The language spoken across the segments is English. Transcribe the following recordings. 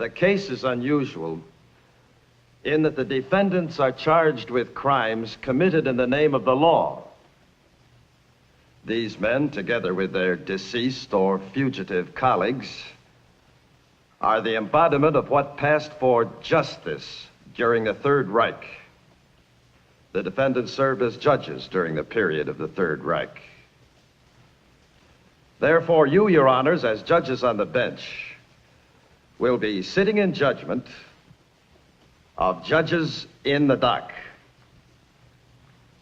The case is unusual in that the defendants are charged with crimes committed in the name of the law. These men, together with their deceased or fugitive colleagues, are the embodiment of what passed for justice during the Third Reich. The defendants served as judges during the period of the Third Reich. Therefore, you, Your Honors, as judges on the bench, will be sitting in judgment of judges in the dock.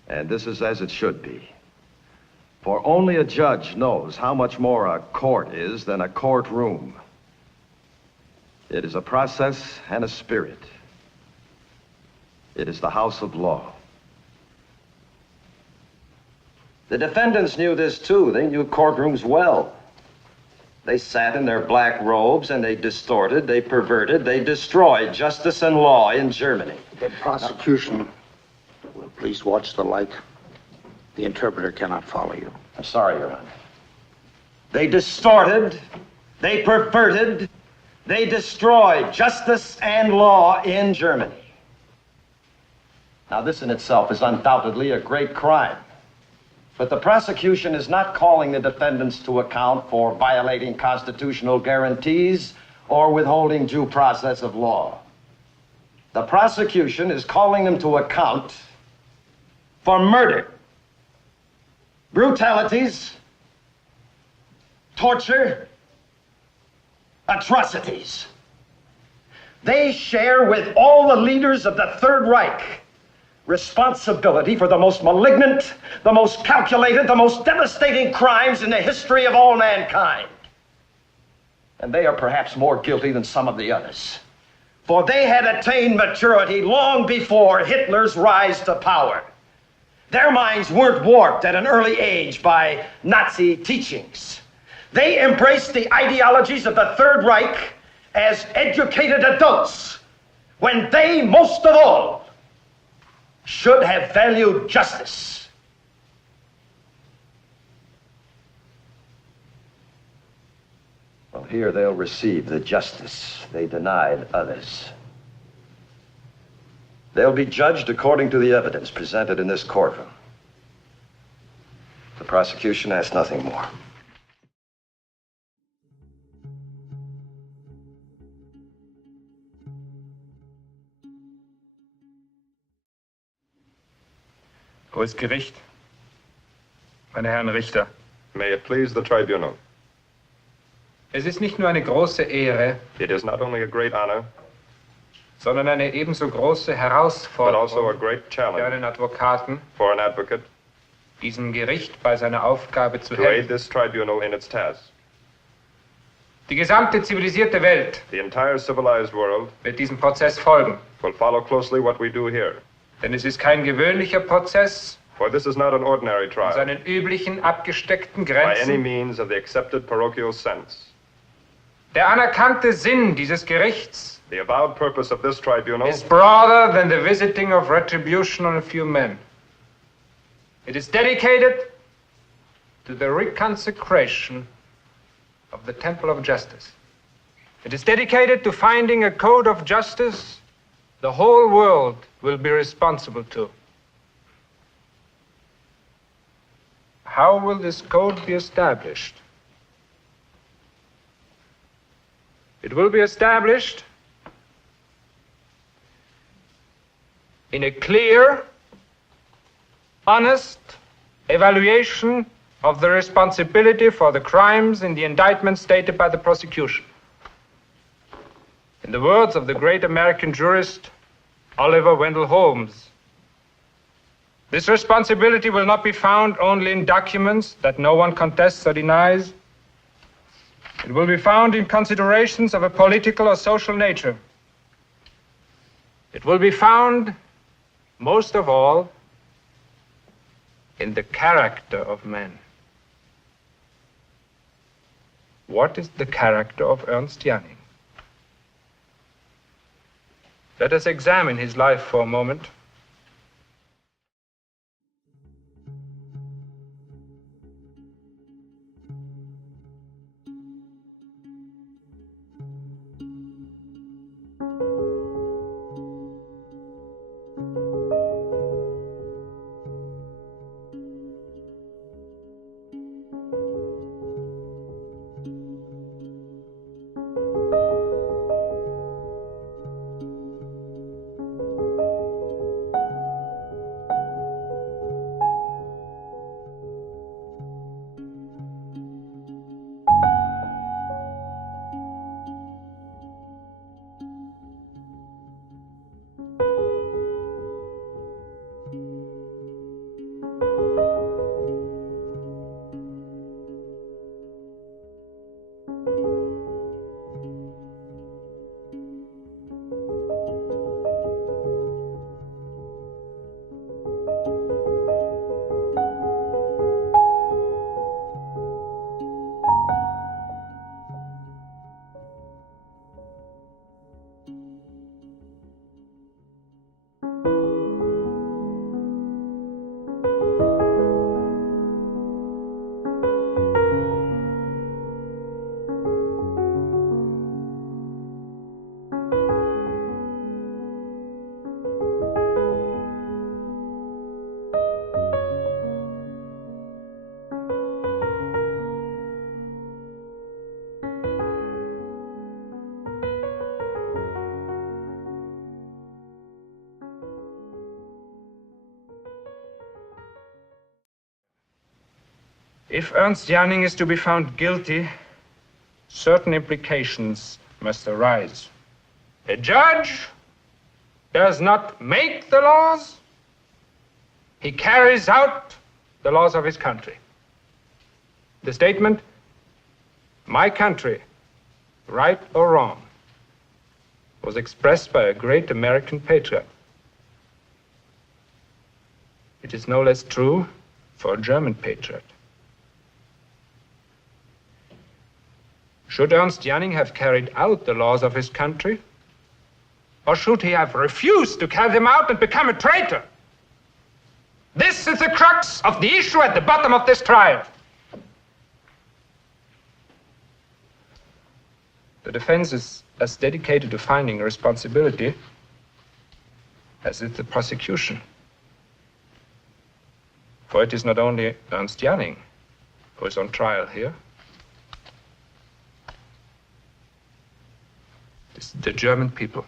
And this is as it should be. For only a judge knows how much more a court is than a courtroom. It is a process and a spirit. It is the house of law. The defendants knew this too. They knew courtrooms well. They sat in their black robes and they distorted, they perverted, they destroyed justice and law in Germany. The prosecution will please watch the light. The interpreter cannot follow you. I'm sorry, Your Honor. They distorted, they perverted, they destroyed justice and law in Germany. Now, this in itself is undoubtedly a great crime. But the prosecution is not calling the defendants to account for violating constitutional guarantees or withholding due process of law. The prosecution is calling them to account for murder, brutalities, torture, atrocities. They share with all the leaders of the Third Reich responsibility for the most malignant, the most calculated, the most devastating crimes in the history of all mankind. And they are perhaps more guilty than some of the others, for they had attained maturity long before Hitler's rise to power. Their minds weren't warped at an early age by Nazi teachings. They embraced the ideologies of the Third Reich as educated adults when they, most of all, should have valued justice. Well, here they'll receive the justice they denied others. They'll be judged according to the evidence presented in this courtroom. The prosecution asks nothing more. Hohes Gericht, meine Herren Richter. May it please the tribunal. Es ist nicht nur eine große Ehre, It is not only a great honor, sondern eine ebenso große but also a Herausforderung great für challenge einen Advokaten, for an advocate diesem Gericht bei seiner Aufgabe zu to aid helfen. this tribunal in its task. Die gesamte zivilisierte Welt The entire civilized world wird diesem Prozess folgen, will follow closely what we do here, denn es ist kein gewöhnlicher Prozess for this is not an ordinary in trial seinen üblichen abgesteckten by any Grenzen. means of the accepted parochial sense. Der anerkannte Sinn dieses Gerichts The avowed purpose of this tribunal is broader than the visiting of retribution on a few men. It is dedicated to the reconsecration of the temple of justice. It is dedicated to finding a code of justice the whole world will be responsible to. How will this code be established? It will be established in a clear, honest evaluation of the responsibility for the crimes in the indictment stated by the prosecution. In the words of the great American jurist Oliver Wendell Holmes, this responsibility will not be found only in documents that no one contests or denies. It will be found in considerations of a political or social nature. It will be found, most of all, in the character of men. What is the character of Ernst Janning? Let us examine his life for a moment. If Ernst Janning is to be found guilty, certain implications must arise. A judge does not make the laws, he carries out the laws of his country. The statement, "My country, right or wrong," was expressed by a great American patriot. It is no less true for a German patriot. Should Ernst Janning have carried out the laws of his country, or should he have refused to carry them out and become a traitor? This is the crux of the issue at the bottom of this trial. The defense is as dedicated to finding responsibility as is the prosecution. For it is not only Ernst Janning who is on trial here. It is the German people.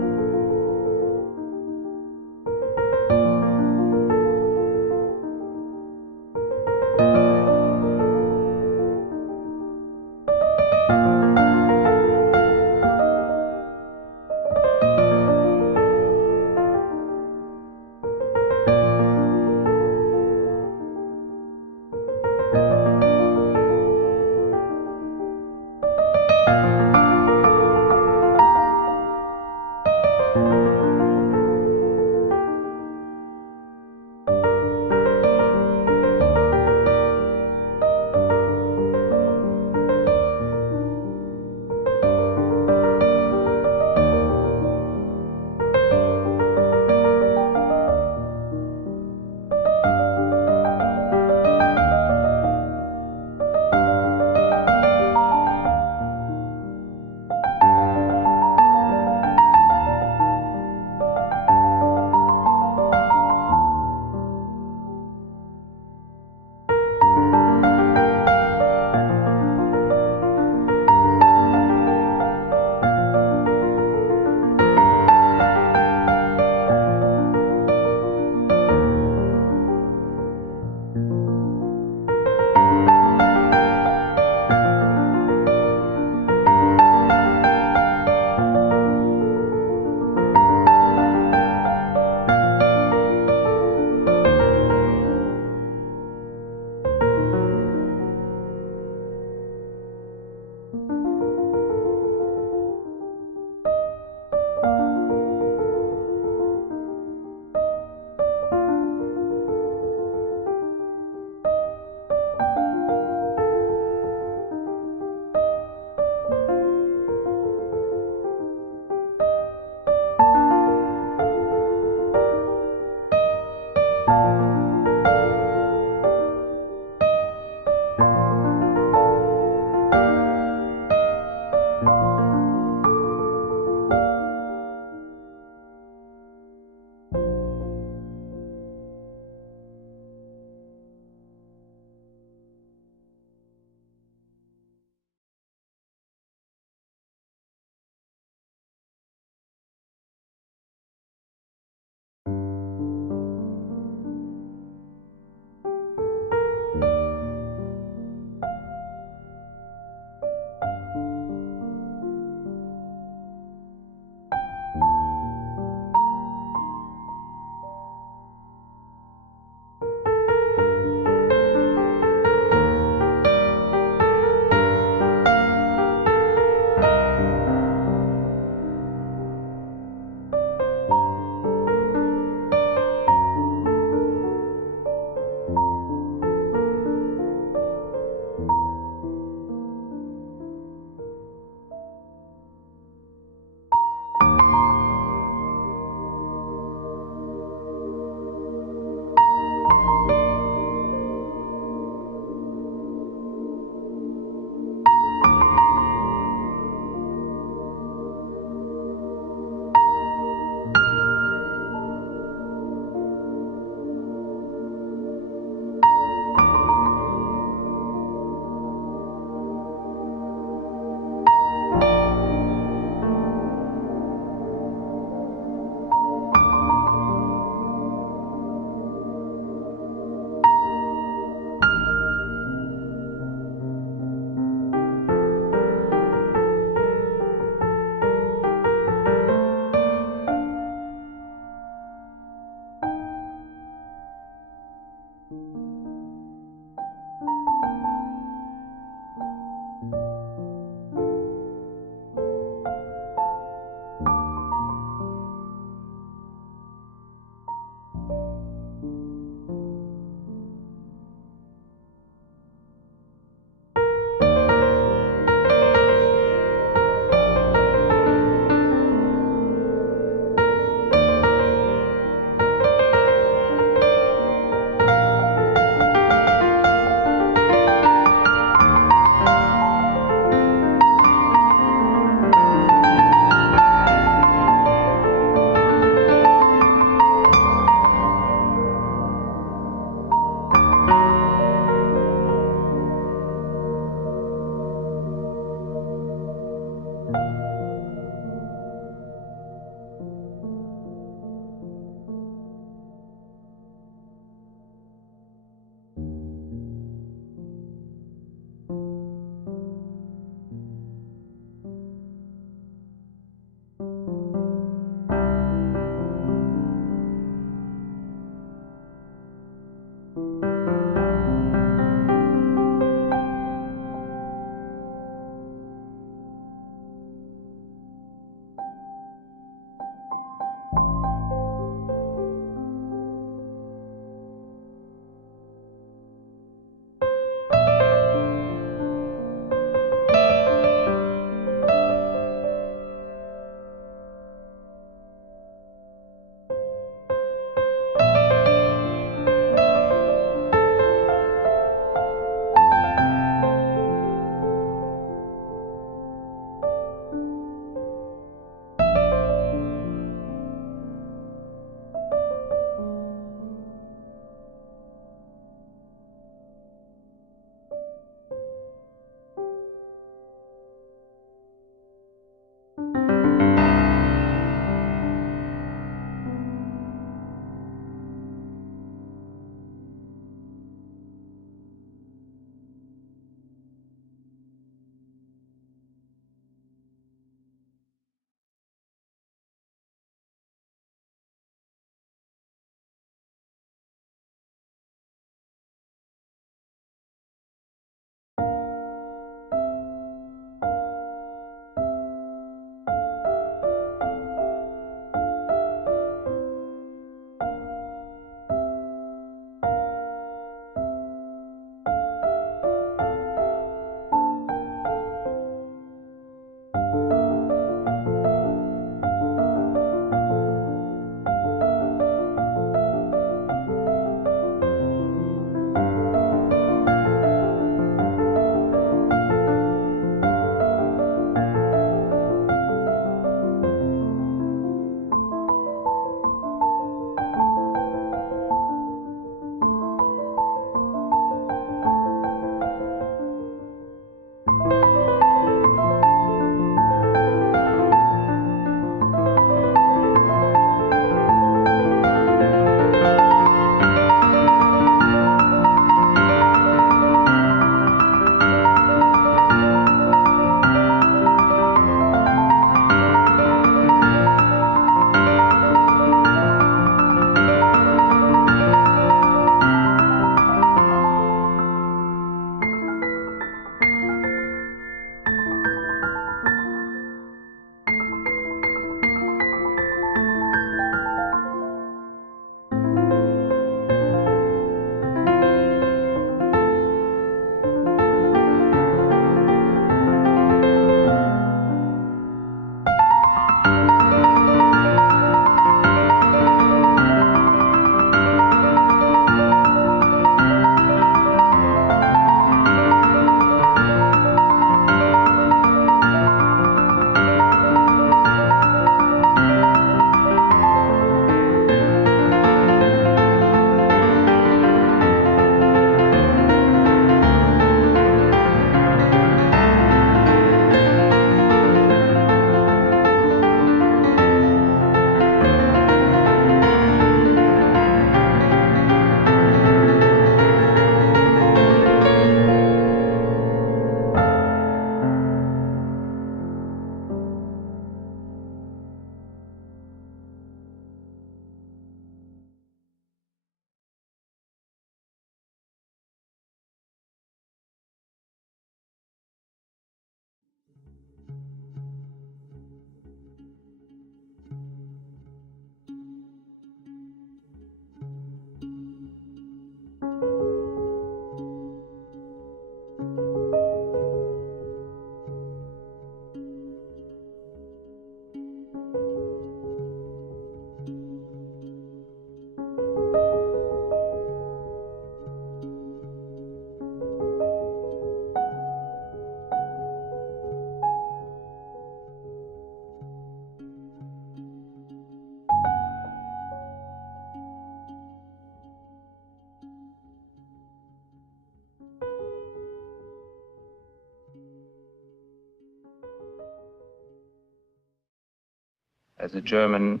As a German,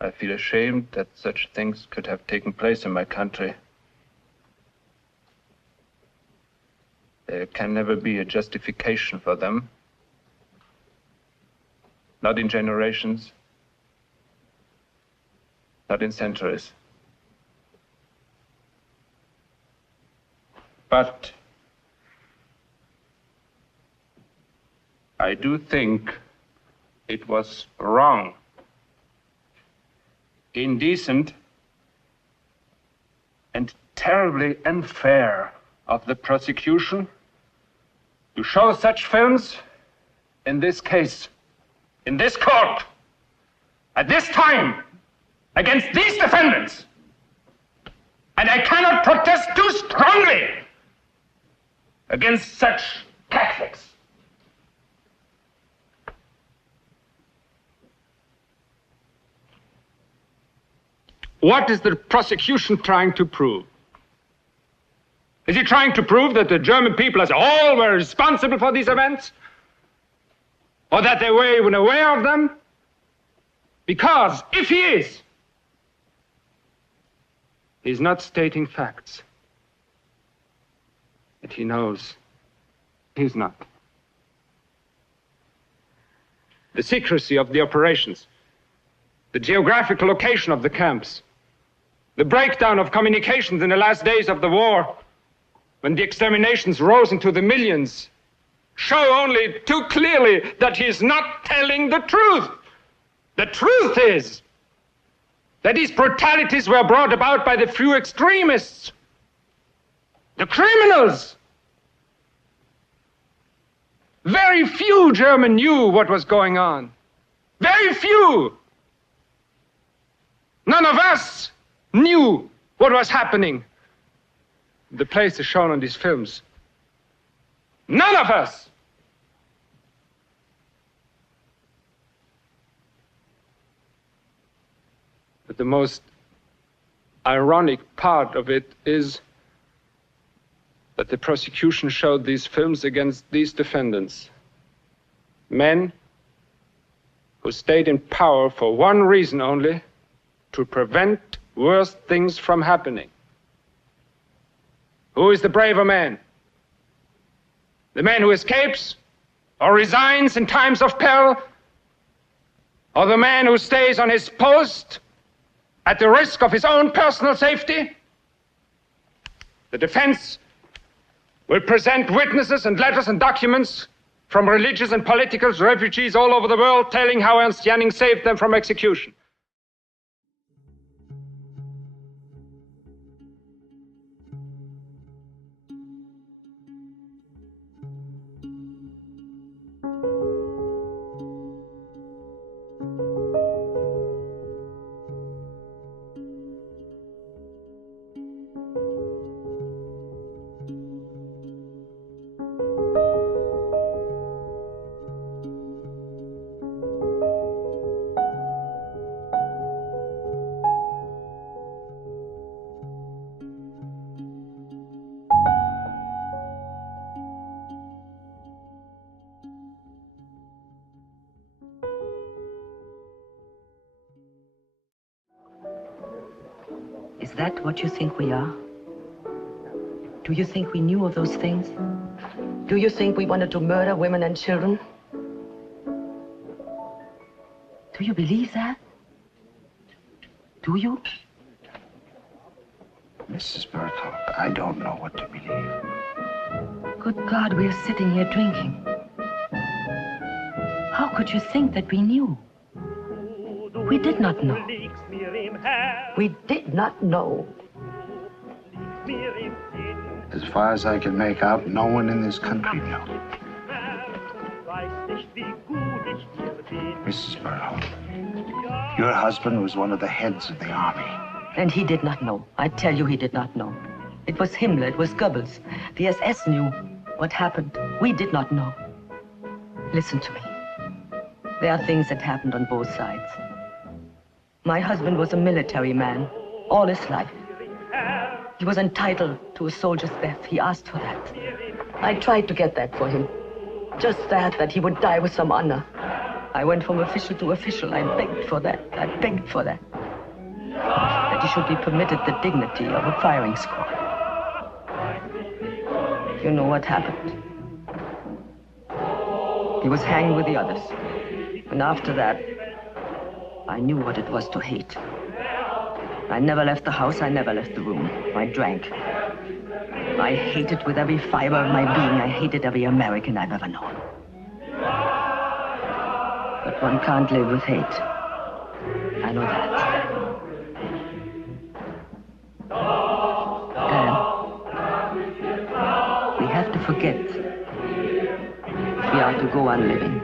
I feel ashamed that such things could have taken place in my country. There can never be a justification for them. Not in generations, not in centuries. But I do think it was wrong, indecent, and terribly unfair of the prosecution to show such films in this case, in this court, at this time, against these defendants. And I cannot protest too strongly against such tactics. What is the prosecution trying to prove? Is he trying to prove that the German people as a whole were responsible for these events? Or that they were even aware of them? Because if he is, he's not stating facts that he knows he's not. The secrecy of the operations, the geographical location of the camps, the breakdown of communications in the last days of the war, when the exterminations rose into the millions, show only too clearly that he is not telling the truth. The truth is that these brutalities were brought about by the few extremists, the criminals. Very few Germans knew what was going on. Very few. None of us knew what was happening. The place is shown on these films. None of us. But the most ironic part of it is that the prosecution showed these films against these defendants. Men who stayed in power for one reason only: to prevent worse things from happening. Who is the braver man? The man who escapes or resigns in times of peril? Or the man who stays on his post at the risk of his own personal safety? The defense will present witnesses and letters and documents from religious and political refugees all over the world telling how Ernst Janning saved them from execution. Is that what you think we are? Do you think we knew of those things? Do you think we wanted to murder women and children? Do you believe that? Do you? Mrs. Berthold, I don't know what to believe. Good God, we're sitting here drinking. How could you think that we knew? We did not know. We did not know. As far as I can make out, no one in this country knew. Mrs. Berthold, your husband was one of the heads of the army. And he did not know. I tell you, he did not know. It was Himmler, it was Goebbels. The SS knew what happened. We did not know. Listen to me. There are things that happened on both sides. My husband was a military man, all his life. He was entitled to a soldier's death. He asked for that. I tried to get that for him. Just that he would die with some honor. I went from official to official. I begged for that. I begged for that. That he should be permitted the dignity of a firing squad. You know what happened? He was hanged with the others. And after that, I knew what it was to hate. I never left the house, I never left the room. I drank. I hated with every fiber of my being. I hated every American I've ever known. But one can't live with hate. I know that. And we have to forget if we are to go on living.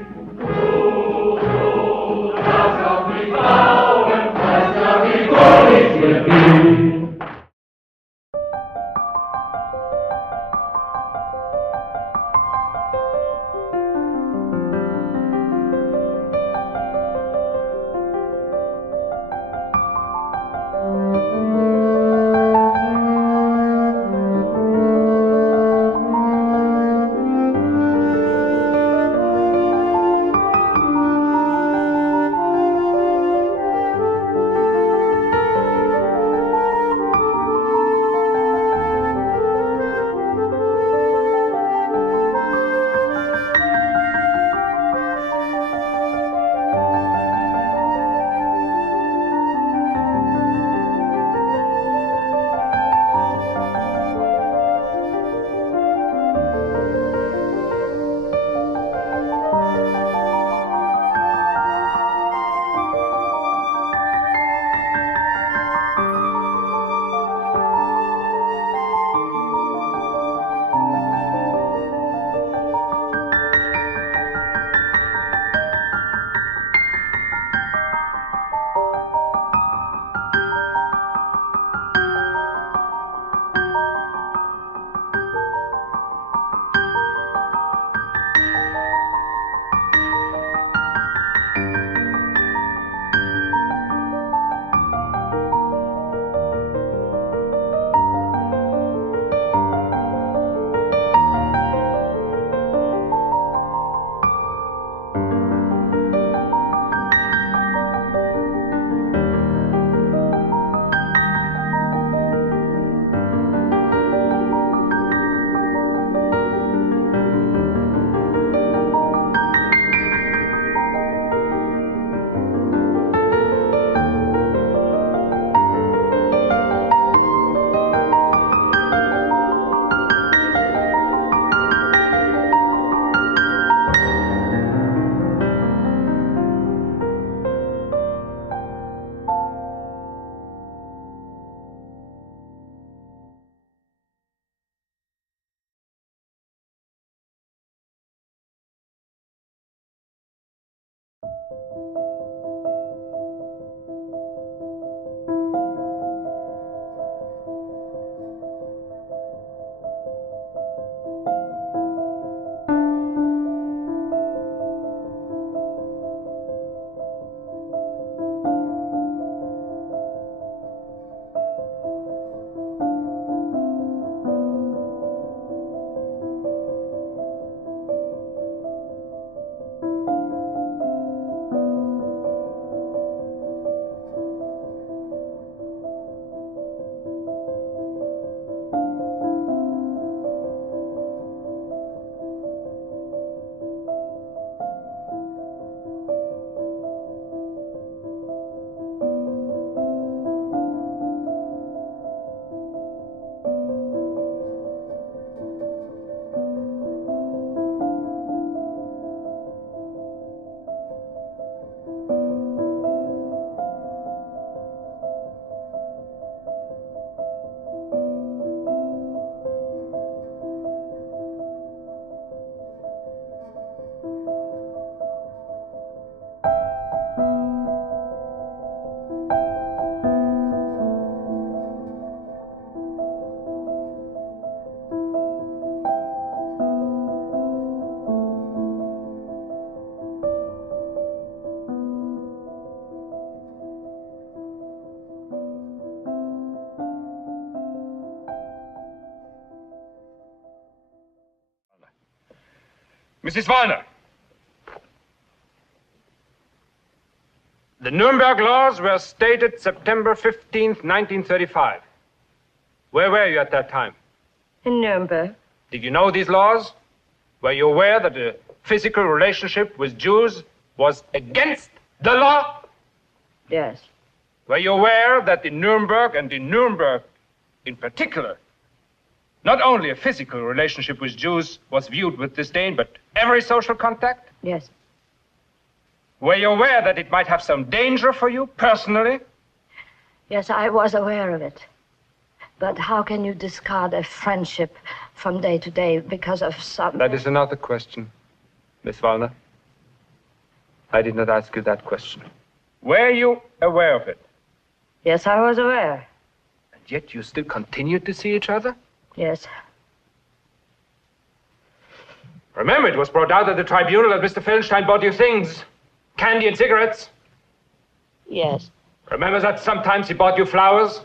Mrs. Wallner. The Nuremberg laws were stated September 15th, 1935. Where were you at that time? In Nuremberg. Did you know these laws? Were you aware that a physical relationship with Jews was against the law? Yes. Were you aware that in Nuremberg, and in Nuremberg in particular, not only a physical relationship with Jews was viewed with disdain, but every social contact? Yes. Were you aware that it might have some danger for you personally? Yes, I was aware of it. But how can you discard a friendship from day to day because of some... That is another question, Miss Wallner. I did not ask you that question. Were you aware of it? Yes, I was aware. And yet you still continued to see each other? Yes. Remember, it was brought out at the tribunal that Mr. Feldenstein bought you things. Candy and cigarettes. Yes. Remember that sometimes he bought you flowers?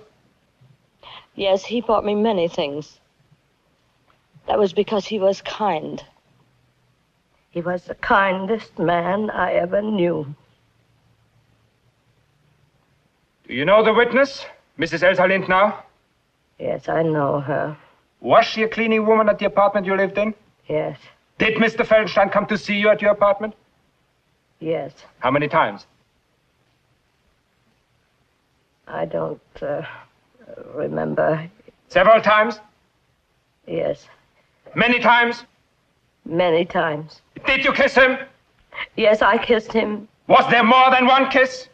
Yes, he bought me many things. That was because he was kind. He was the kindest man I ever knew. Do you know the witness, Mrs. Elsa Lindnau? Yes, I know her. Was she a cleaning woman at the apartment you lived in? Yes. Did Mr. Feldenstein come to see you at your apartment? Yes. How many times? I don't remember. Several times? Yes. Many times? Many times. Did you kiss him? Yes, I kissed him. Was there more than one kiss?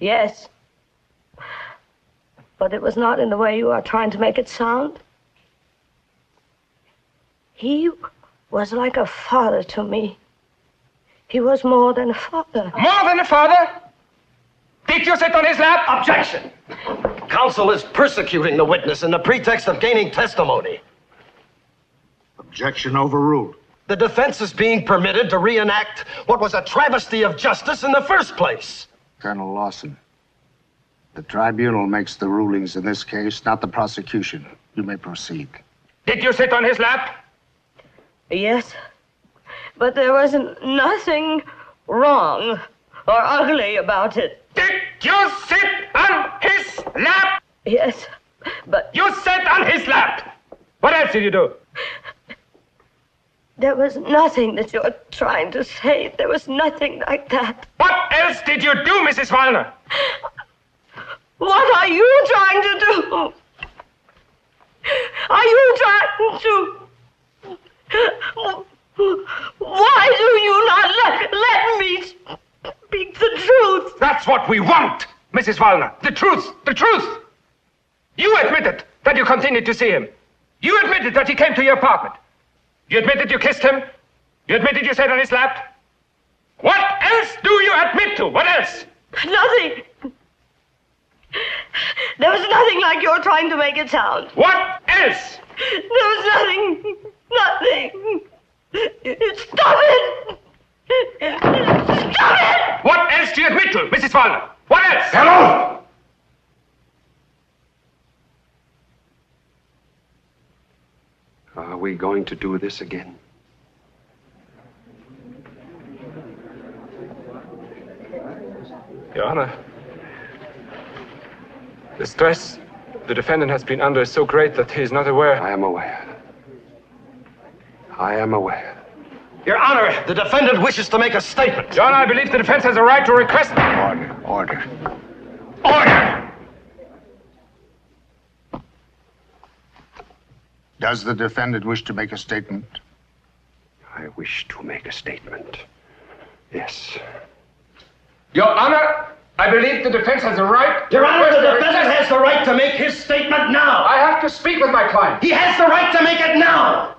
Yes. But it was not in the way you are trying to make it sound. He was like a father to me. He was more than a father. More than a father? Did you sit on his lap? Objection! Counsel is persecuting the witness in the pretext of gaining testimony. Objection overruled. The defense is being permitted to reenact what was a travesty of justice in the first place. Colonel Lawson, the tribunal makes the rulings in this case, not the prosecution. You may proceed. Did you sit on his lap? Yes. But there was nothing wrong or ugly about it. Did you sit on his lap? Yes, but You sat on his lap. What else did you do? there was nothing that you're trying to say. There was nothing like that. What else did you do, Mrs. Wallner? What are you trying to do? Are you trying to... Why do you not let me speak the truth? That's what we want, Mrs. Wallner. The truth, the truth. You admitted that you continued to see him. You admitted that he came to your apartment. You admitted you kissed him. You admitted you sat on his lap. What else do you admit to? What else? Nothing. There was nothing like you're trying to make it sound. What else? There was nothing. Nothing. Stop it! Stop it! What else do you admit to, Mrs. Wallner? What else? Hello! Are we going to do this again? Your Honor, the stress the defendant has been under is so great that he is not aware. I am aware. I am aware. Your Honor, the defendant wishes to make a statement. Your Honor, I believe the defense has a right to request... Order, order. Order! Does the defendant wish to make a statement? I wish to make a statement. Yes. Your Honor, I believe the defense has a right... Your Honor, the defendant has the right to make his statement now. I have to speak with my client. He has the right to make it now.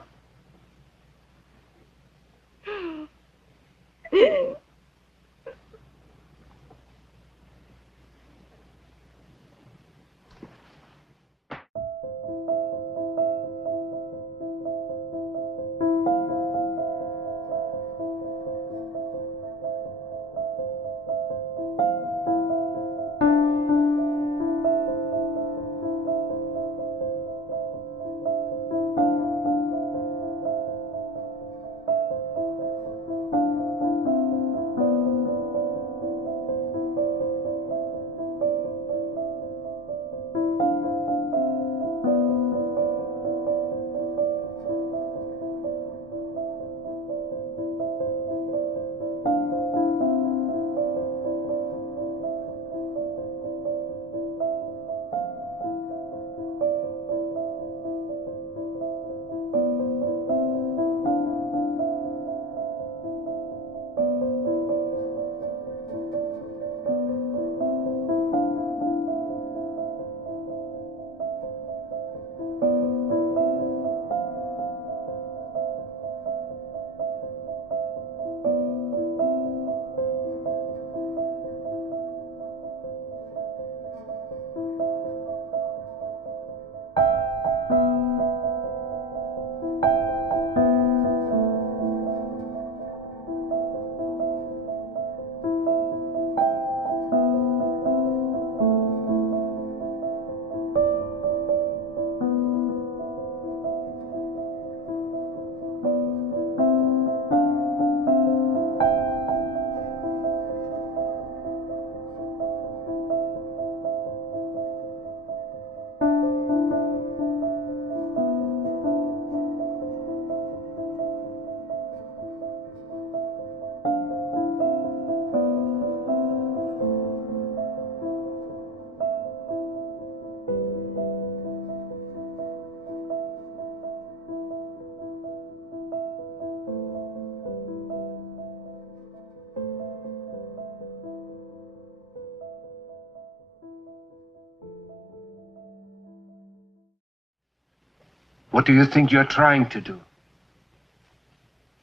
What do you think you're trying to do?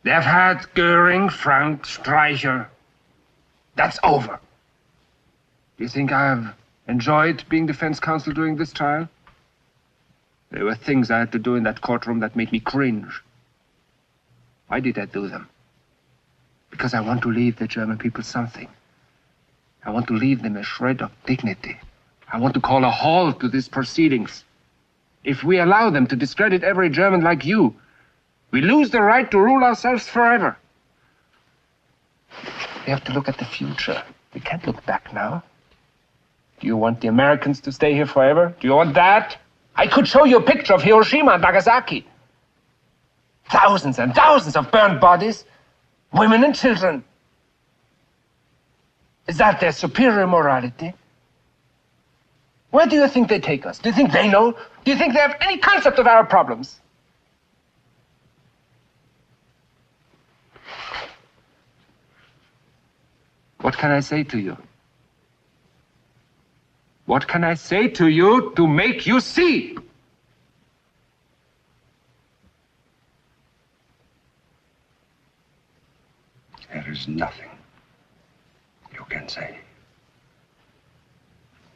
They've had Goering, Frank, Streicher. That's over. Do you think I've enjoyed being defense counsel during this trial? There were things I had to do in that courtroom that made me cringe. Why did I do them? Because I want to leave the German people something. I want to leave them a shred of dignity. I want to call a halt to these proceedings. If we allow them to discredit every German like you, we lose the right to rule ourselves forever. We have to look at the future. We can't look back now. Do you want the Americans to stay here forever? Do you want that? I could show you a picture of Hiroshima and Nagasaki. Thousands and thousands of burned bodies, women and children. Is that their superior morality? Where do you think they take us? Do you think they know? Do you think they have any concept of our problems? What can I say to you? What can I say to you to make you see? There is nothing you can say.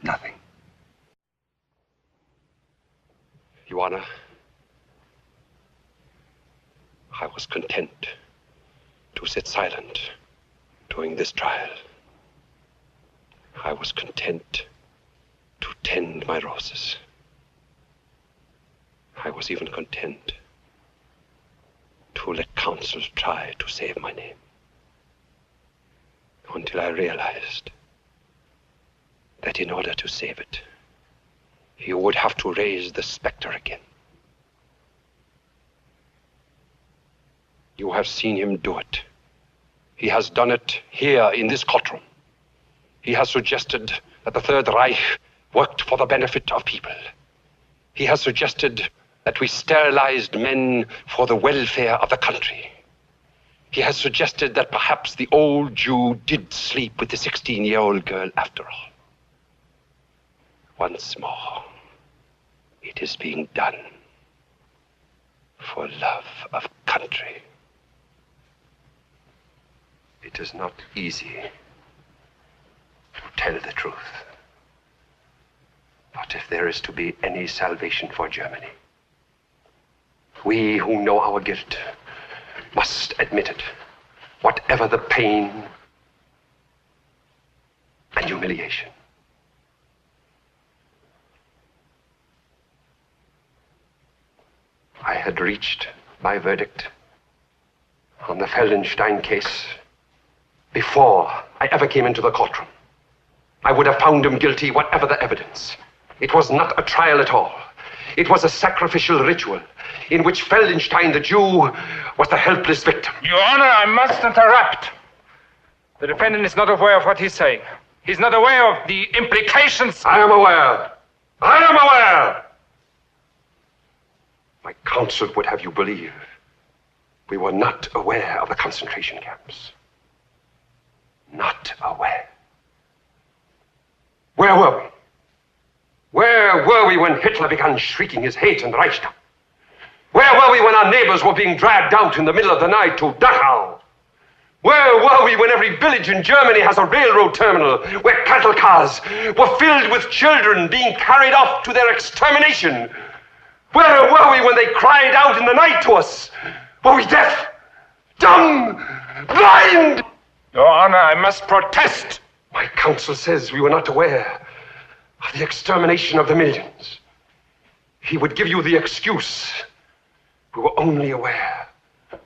Nothing. Your Honor, I was content to sit silent during this trial. I was content to tend my roses. I was even content to let counsel try to save my name. Until I realized that in order to save it, you would have to raise the specter again. You have seen him do it. He has done it here in this courtroom. He has suggested that the Third Reich worked for the benefit of people. He has suggested that we sterilized men for the welfare of the country. He has suggested that perhaps the old Jew did sleep with the 16-year-old girl after all. Once more, it is being done for love of country. It is not easy to tell the truth. But if there is to be any salvation for Germany, we who know our guilt must admit it, whatever the pain and humiliation. I had reached my verdict on the Feldenstein case before I ever came into the courtroom. I would have found him guilty, whatever the evidence. It was not a trial at all. It was a sacrificial ritual in which Feldenstein, the Jew, was the helpless victim. Your Honor, I must interrupt. The defendant is not aware of what he's saying. He's not aware of the implications. I am aware. I am aware. My counsel would have you believe we were not aware of the concentration camps. Not aware. Where were we? Where were we when Hitler began shrieking his hate in the Reichstag? Where were we when our neighbors were being dragged out in the middle of the night to Dachau? Where were we when every village in Germany has a railroad terminal where cattle cars were filled with children being carried off to their extermination? Where were we when they cried out in the night to us? Were we deaf? Dumb? Blind? Your Honor, I must protest. My counsel says we were not aware of the extermination of the millions. He would give you the excuse. We were only aware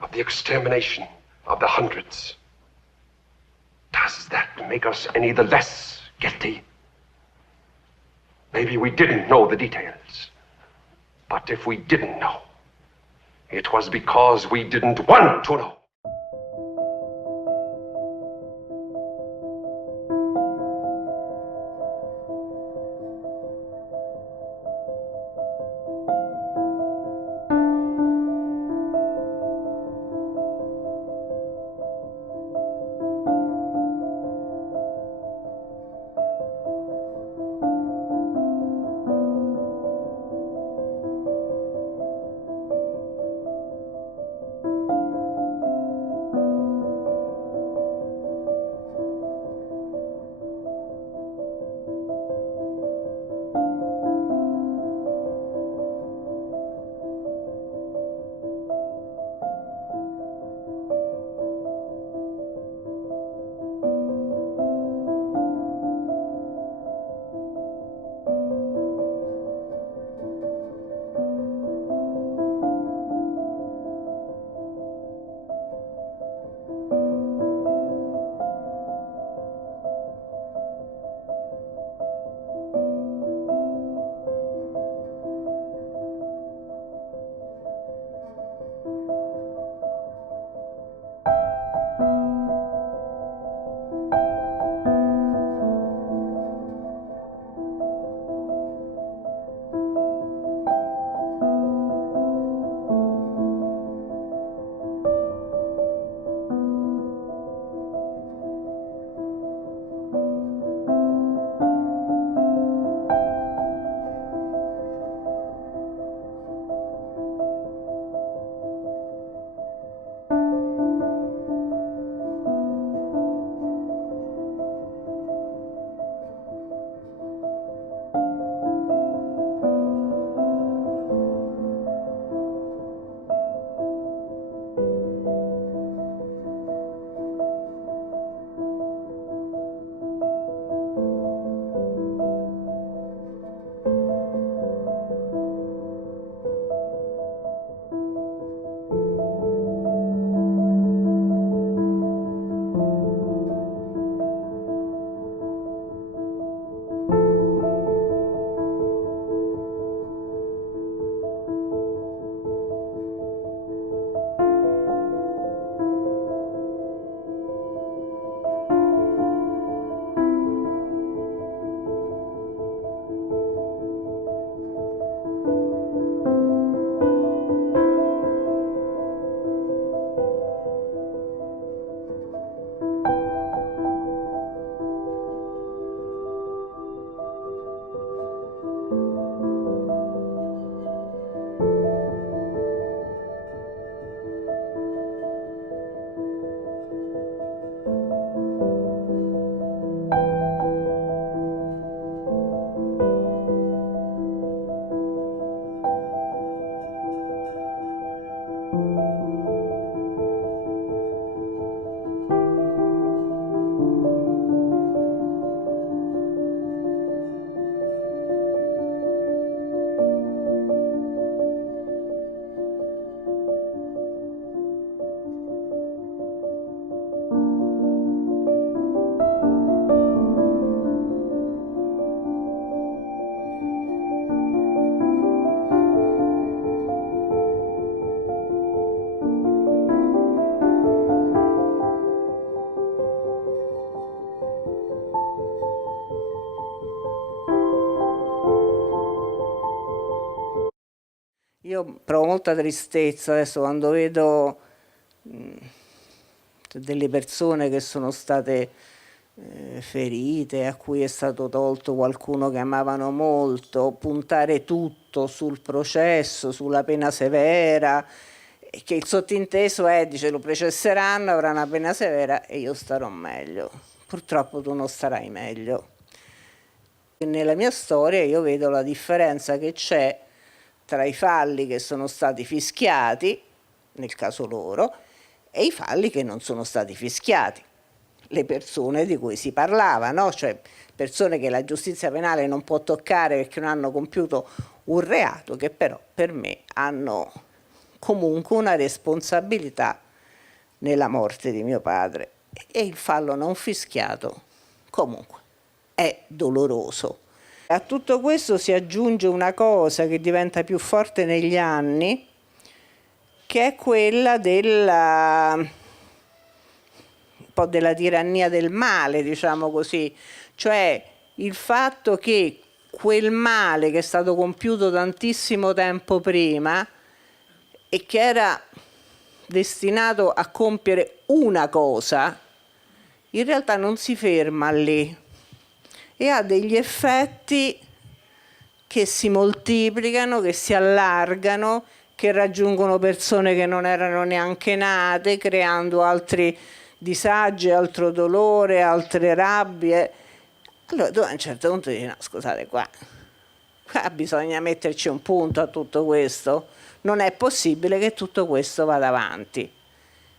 of the extermination of the hundreds. Does that make us any the less guilty? Maybe we didn't know the details. But if we didn't know, it was because we didn't want to know. Io provo molta tristezza adesso quando vedo delle persone che sono state ferite, a cui è stato tolto qualcuno che amavano molto, puntare tutto sul processo, sulla pena severa, che il sottinteso è, dice, lo processeranno, avrà una pena severa e io starò meglio. Purtroppo tu non starai meglio. Nella mia storia io vedo la differenza che c'è tra i falli che sono stati fischiati, nel caso loro, e i falli che non sono stati fischiati. Le persone di cui si parlava, no? Cioè persone che la giustizia penale non può toccare perché non hanno compiuto un reato, che però per me hanno comunque una responsabilità nella morte di mio padre. E il fallo non fischiato comunque è doloroso. A tutto questo si aggiunge una cosa che diventa più forte negli anni, che è quella della un po' della tirannia del male, diciamo così, cioè il fatto che quel male che è stato compiuto tantissimo tempo prima e che era destinato a compiere una cosa, in realtà non si ferma lì e ha degli effetti che si moltiplicano, che si allargano, che raggiungono persone che non erano neanche nate, creando altri disagi, altro dolore, altre rabbie. Allora tu a un certo punto dici, no, scusate, qua bisogna metterci un punto a tutto questo, non è possibile che tutto questo vada avanti.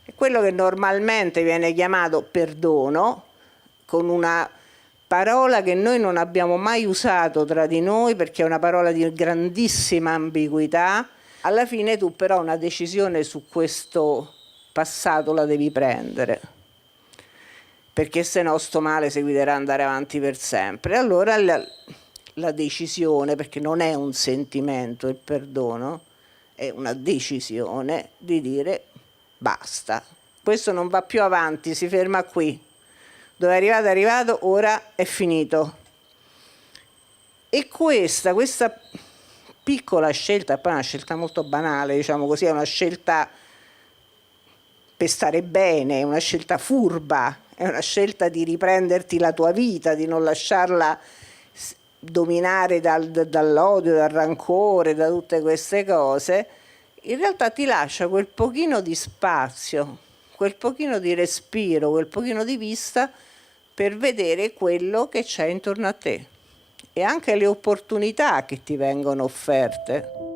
E quello che normalmente viene chiamato perdono, con una parola che noi non abbiamo mai usato tra di noi perché è una parola di grandissima ambiguità, alla fine tu però una decisione su questo passato la devi prendere, perché se no sto male seguiterà ad andare avanti per sempre. Allora la decisione, perché non è un sentimento il perdono, è una decisione di dire basta, questo non va più avanti, si ferma qui, dove è arrivato, ora è finito. E questa piccola scelta, poi è una scelta molto banale, diciamo così, è una scelta per stare bene, è una scelta furba, è una scelta di riprenderti la tua vita, di non lasciarla dominare dall'odio, dal rancore, da tutte queste cose. In realtà ti lascia quel pochino di spazio, quel pochino di respiro, quel pochino di vista per vedere quello che c'è intorno a te e anche le opportunità che ti vengono offerte.